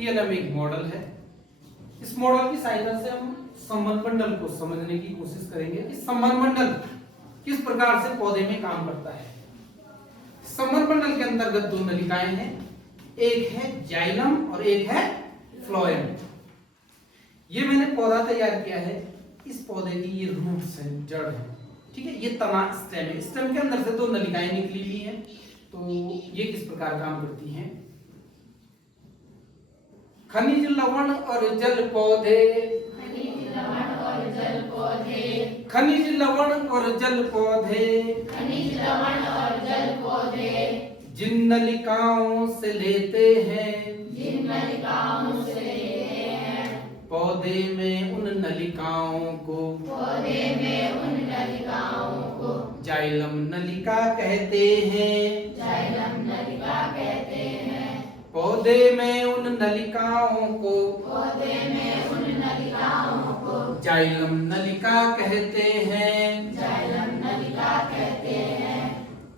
TLM एक model है। इस मॉडल की सहायता से हम संबंध मंडल को समझने की कोशिश करेंगे कि संबंध मंडल किस प्रकार से पौधे में काम करता है। संबंध मंडल के अंतर्गत दो नलिकाएं हैं, एक है जाइलम और एक है फ्लोएम। ये मैंने पौधा तैयार किया है, इस पौधे की ये रूट्स है, जड़ है, ठीक है। ये तना स्टेम है, स्टेम के अंदर से दो नलिकाएं निकली हुई हैं। तो ये किस प्रकार काम करती हैं। खनिज लवण और जल पौधे, खनिज लवण और जल पौधे, खनिज लवण और जल पौधे, खनिज लवण और जल पौधे, जिन नलिकाओं से लेते हैं, जिन नलिकाओं से लेते हैं, पौधे में उन नलिकाओं को, पौधे में उन नलिकाओं को जाइलम नलिका कहते हैं। जाइलम नलिका कहते हैं। पौधे में उन नलिकाओं को, पौधे में उन नलिकाओं को जाइलम नलिका कहते हैं। जाइलम नलिका कहते हैं।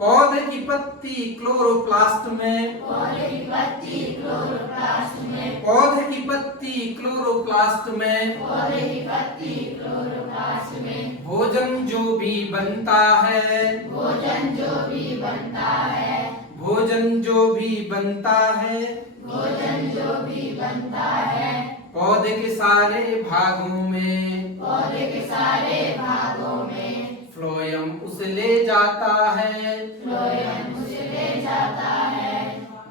पौधे की पत्ती क्लोरोप्लास्ट में, पौधे की पत्ती क्लोरोप्लास्ट में, पौधे की पत्ती क्लोरोप्लास्ट में, पौधे की पत्ती क्लोरोप्लास्ट में भोजन जो भी बनता है, भोजन जो भी बनता है, भोजन जो भी बनता है, भोजन जो भी बनता है, पौधे के सारे भागों में, पौधे के सारे भागों में फ्लोएम उसे ले जाता है। फ्लोएम उसे ले जाता है।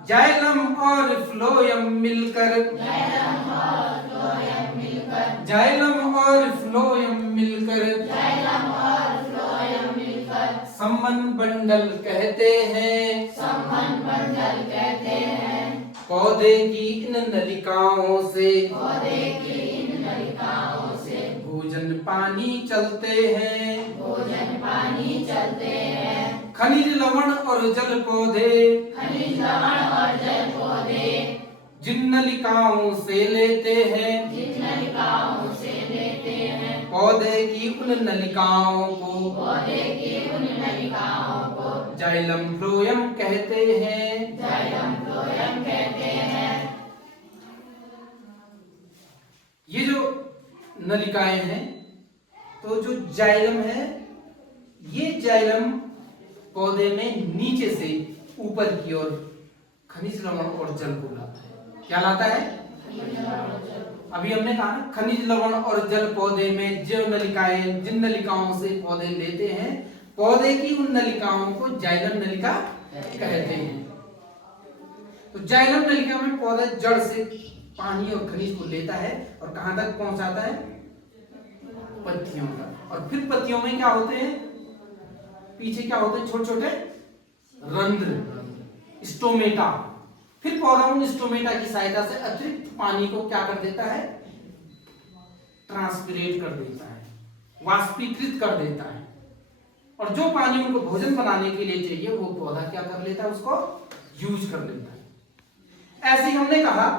जाइलम और फ्लोएम मिलकर, जाइलम और फ्लोएम मिलकर, जाइलम और फ्लोएम मिलकर जाइलम और फ्लोएम मिलकर संबंध बंडल कहते हैं। संबंध बंडल कहते हैं। पौधे की इन नलिकाओं से, पौधे की इन नलिकाओं से भोजन पानी चलते हैं। भोजन पानी चलते हैं। खनिज लवण और जल पौधे, खनिज लवण और जल पौधे जिन नलिकाओं से लेते हैं, जिन नलिकाओं से लेते हैं, पौधे की उन नलिकाओं को, पौधे की उन नलिकाओं को जाइलम फ्लोएम कहते हैं। जाइलम फ्लोएम कहते हैं। ये जो नलिकाएं हैं, तो जो जाइलम है, ये जाइलम पौधे में नीचे से ऊपर की ओर खनिज लवण और जल को लाता है। क्या लाता है? अभी हमने कहा ना, खनिज लवण और जल पौधे में जो नलिकाएं, जिन नलिकाओं से पौधे लेते हैं, पौधे की उन नलिकाओं को जाइलम नलिका कहते हैं। तो जाइलम नलिका में पौधा जड़ से पानी और खनिज को लेता है और कहां तक पहुंचाता है? पत्तियों तक। और फिर पत्तियों में क्या होते हैं? पीछे क्या होते हैं? छोटे छोटे रंध्र, स्टोमेटा। फिर पौधा उन स्टोमेटा की सहायता से अतिरिक्त पानी को क्या कर देता है? ट्रांसपिरेट कर देता है, वाष्पीकृत कर देता है। और जो पानी उनको भोजन बनाने के लिए चाहिए, वो पौधा क्या कर लेता है? उसको यूज कर लेता है। ऐसे ही हमने कहा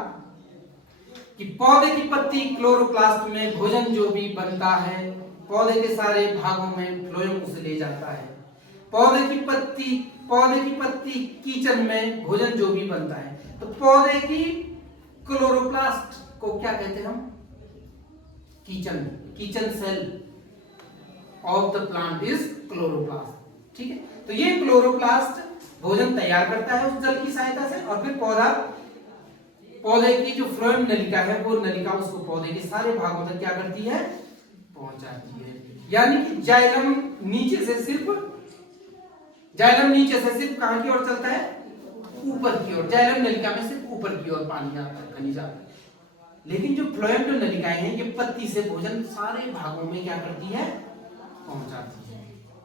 कि पौधे की पत्ती क्लोरोप्लास्ट में भोजन जो भी बनता है, पौधे के सारे भागों में फ्लोएम उसे ले जाता है। पौधे की पत्ती कीचन में भोजन जो भी बनता है। तो पौधे की क्लोरोप्लास्ट को क्या कहते हैं हम? Kitchen cell of the plant is chloroplast. ठीक है, तो ये क्लोरोप्लास्ट भोजन तैयार करता है उस जल की सहायता से, और फिर पौधे की जो फ्लोएम नलिका है, वो नलिका उसको पौधे के सारे भागों तक क्या करती है? पहुंचाती है। यानी कि जाइलम नीचे से सिर्फ कहां की ओर चलता है? ऊपर की ओर। जाइलम नलिका में सिर्फ ऊपर की ओर पानी आता है, खनिज आता है। लेकिन जो फ्लोएम जो नलिकाएं हैं, ये पत्ती से भोजन सारे भागों में क्या करती है? पहुंचाती है।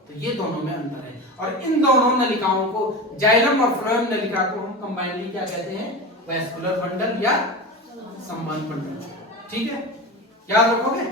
तो ये दोनों में अंतर है। और इन दोनों नलिकाओं को, जाइलम और फ्लोएम नलिका को हम कंबाइनली क्या कहते हैं? वैस्कुलर बंडल या संबंध बंडल। ठीक है, याद रखोगे?